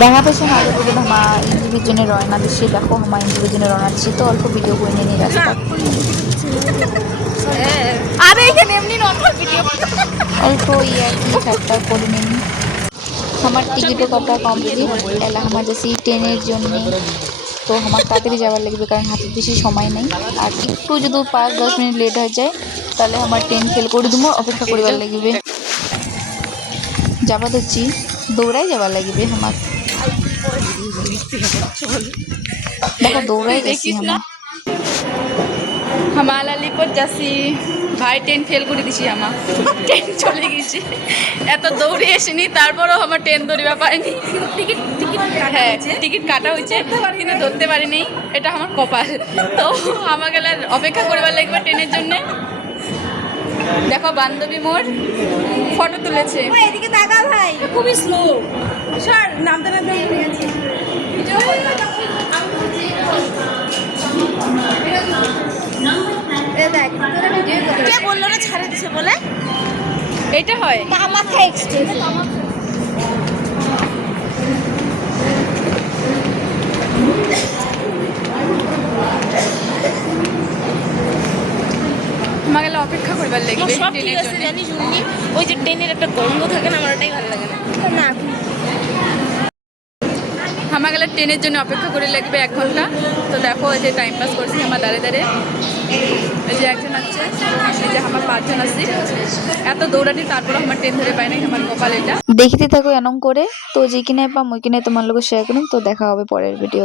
দেখা পাইছো না আগে বলে হামা ইন্টারভিউর জন্য রওনা দিচ্ছি। দেখো হামা ইন্টারভিউর জন্য রওনা দিচ্ছি, তো অল্প ভিডিও করে নিয়ে রাস্তা। আরে এখানে এমনি নর্মাল ভিডিও অল্প ইয়ার কি ঠাট্টা করে নিন। আমার টিকিটও কাটা কমপ্লিট। এলা আমার যাচ্ছি ট্রেনের জন্য। তো আমার তাড়াতাড়ি যাওয়ার লাগবে, কারণ হাতে বেশি সময় নেই। আর একটু যদি 5-10 মিনিট লেট হয়ে যায় তাহলে আমার ট্রেন ফেল করে দিব, অপেক্ষা করিবার লাগবে। যাবা দিচ্ছি, দৌড়াই যাবার লাগবে আমার। দেখো দৌড়াই গেছি আমার। হামাল আলিপুর যাচ্ছি ভাই, ট্রেন ফেল করে দিছি। আমার ট্রেন চলে গেছে, এত দৌড়ে এসেনি তারপরও আমার ট্রেন ধরিবা পারিনি। হ্যাঁ টিকিট কাটা হয়েছে কিন্তু ধরতে পারিনি, এটা আমার কপাল। তো আমাকে অপেক্ষা করবার লাগবে ট্রেনের জন্যে। দেখো বান্ধবী মোর ফটো তুলেছে। এদিকে তাকা ভাই, খুবই স্লো। স্যার নামতে নামতে গেছি। কে বললো না ছাড়ে দিছে বলে? এটা হয় কামাখ্যা এক্সপ্রেস। আমাকে অপেক্ষা করবার লাগবে সব ঠিক ট্রেনের আছে জন্য। জানি শুনি, ওই যে ট্রেনের একটা গন্ধ থাকে না, আমার ওটাই ভালো লাগে না। না আমাকে ট্রেনের জন্য অপেক্ষা করে লাগবে 1 ঘন্টা। তো দেখো এই যে টাইম পাস করছি আমার দাঁড়িয়ে। এই যে একজন আছে, এই যে আমার 5 জন আছে। এত দৌড়ানি তারপরে আমার ট্রেন ধরে পাই নাই, আমার কপাল এটা। দেখিতে থাকো এনম করে। তো যে কিনে পাম ওই কিনে তোমার লোক শেয়ার করুন। তো দেখা হবে পরের ভিডিও।